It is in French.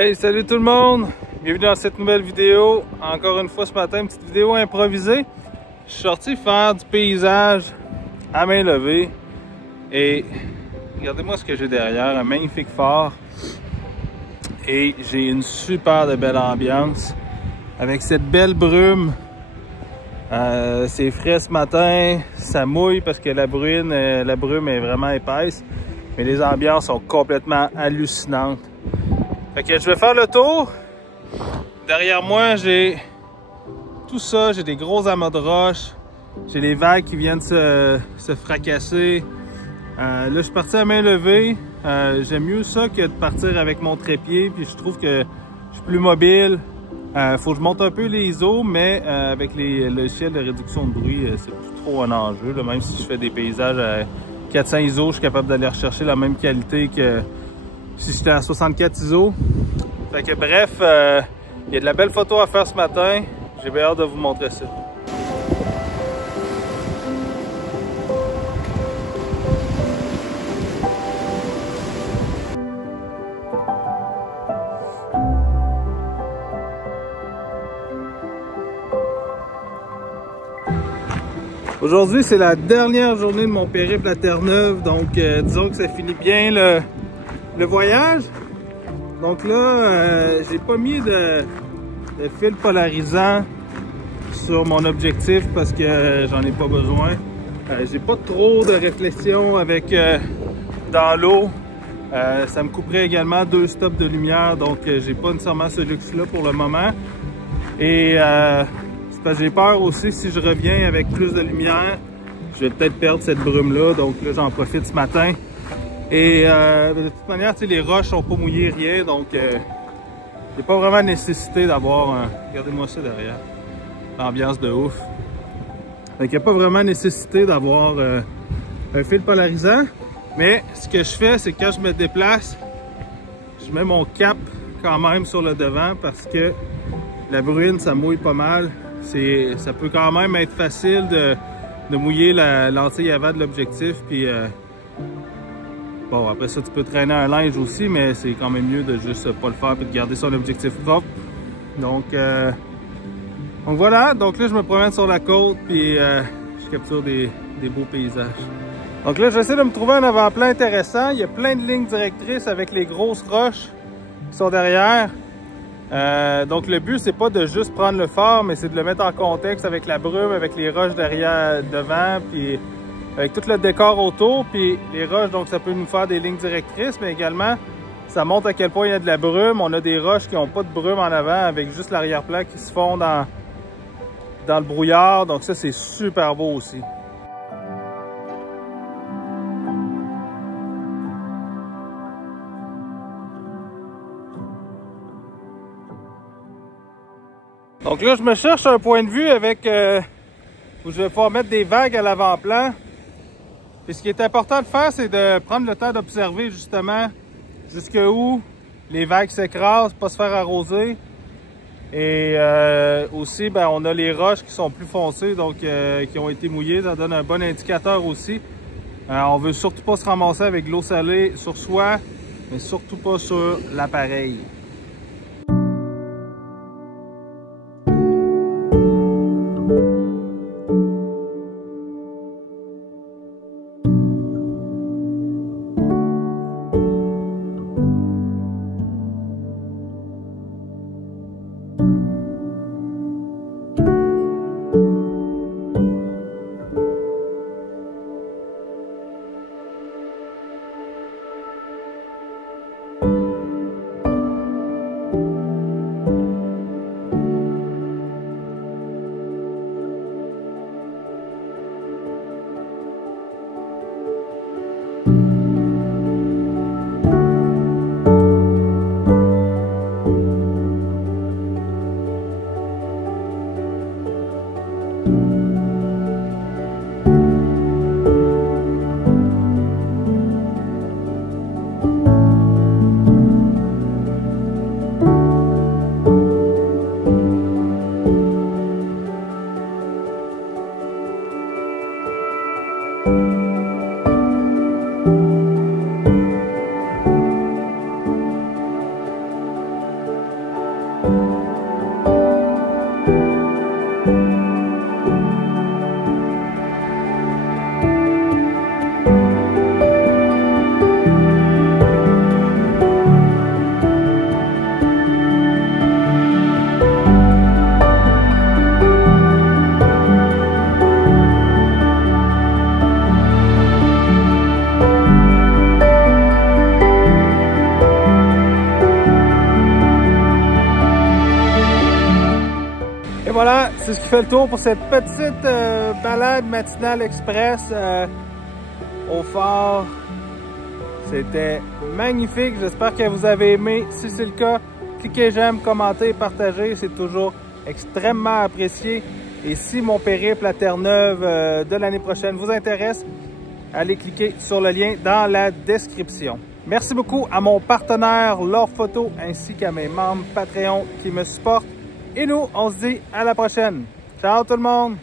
Hey, salut tout le monde! Bienvenue dans cette nouvelle vidéo. Encore une fois ce matin, une petite vidéo improvisée. Je suis sorti faire du paysage à main levée. Et regardez-moi ce que j'ai derrière, un magnifique phare. Et j'ai une super de belle ambiance. Avec cette belle brume. C'est frais ce matin, ça mouille parce que la brume est vraiment épaisse. Mais les ambiances sont complètement hallucinantes. Fait que je vais faire le tour. Derrière moi, j'ai tout ça. J'ai des gros amas de roches. J'ai les vagues qui viennent se fracasser. Là, je suis parti à main levée. J'aime mieux ça que de partir avec mon trépied. Puis je trouve que je suis plus mobile. Faut que je monte un peu les ISO, mais avec le logiciel de réduction de bruit, c'est plus trop un enjeu. Là. Même si je fais des paysages à 400 ISO, je suis capable d'aller rechercher la même qualité que si j'étais à 64 ISO. Fait que bref, il y a de la belle photo à faire ce matin. J'ai bien hâte de vous montrer ça. Aujourd'hui, c'est la dernière journée de mon périple à Terre-Neuve, donc disons que ça finit bien le voyage. Donc là, j'ai pas mis de fil polarisant sur mon objectif parce que j'en ai pas besoin. J'ai pas trop de réflexion avec dans l'eau. Ça me couperait également 2 stops de lumière, donc j'ai pas nécessairement ce luxe-là pour le moment. Et c'est parce que j'ai peur aussi, si je reviens avec plus de lumière, je vais peut-être perdre cette brume-là, donc là j'en profite ce matin. Et de toute manière, les roches sont pas mouillées, rien, donc il n'y a pas vraiment nécessité d'avoir regardez-moi ça derrière, l'ambiance de ouf. Donc il n'y a pas vraiment nécessité d'avoir un fil polarisant, mais ce que je fais, c'est que quand je me déplace, je mets mon cap quand même sur le devant parce que la bruine, ça mouille pas mal. Ça peut quand même être facile de mouiller la lentille avant de l'objectif, puis bon, après ça, tu peux traîner un linge aussi, mais c'est quand même mieux de juste pas le faire et de garder son objectif propre. Donc voilà, donc là, je me promène sur la côte puis je capture des beaux paysages. Donc là, j'essaie de me trouver un avant-plan intéressant. Il y a plein de lignes directrices avec les grosses roches qui sont derrière. Donc le but, c'est pas de juste prendre le phare, mais c'est de le mettre en contexte avec la brume, avec les roches derrière, devant, puis avec tout le décor autour, puis les roches, donc ça peut nous faire des lignes directrices, mais également, ça montre à quel point il y a de la brume. On a des roches qui n'ont pas de brume en avant, avec juste l'arrière-plan qui se fond dans le brouillard. Donc ça, c'est super beau aussi. Donc là, je me cherche un point de vue avec où je vais pouvoir mettre des vagues à l'avant-plan. Et ce qui est important de faire, c'est de prendre le temps d'observer justement jusqu'où les vagues s'écrasent, pas se faire arroser. Et aussi, ben, on a les roches qui sont plus foncées, donc qui ont été mouillées. Ça donne un bon indicateur aussi. On veut surtout pas se ramasser avec de l'eau salée sur soi, mais surtout pas sur l'appareil. voilà, c'est ce qui fait le tour pour cette petite balade matinale express au phare. C'était magnifique, j'espère que vous avez aimé. Si c'est le cas, cliquez j'aime, commentez, partagez, c'est toujours extrêmement apprécié. Et si mon périple à Terre-Neuve de l'année prochaine vous intéresse, allez cliquer sur le lien dans la description. Merci beaucoup à mon partenaire Love Photo ainsi qu'à mes membres Patreon qui me supportent. Et nous, on se dit à la prochaine. Ciao tout le monde!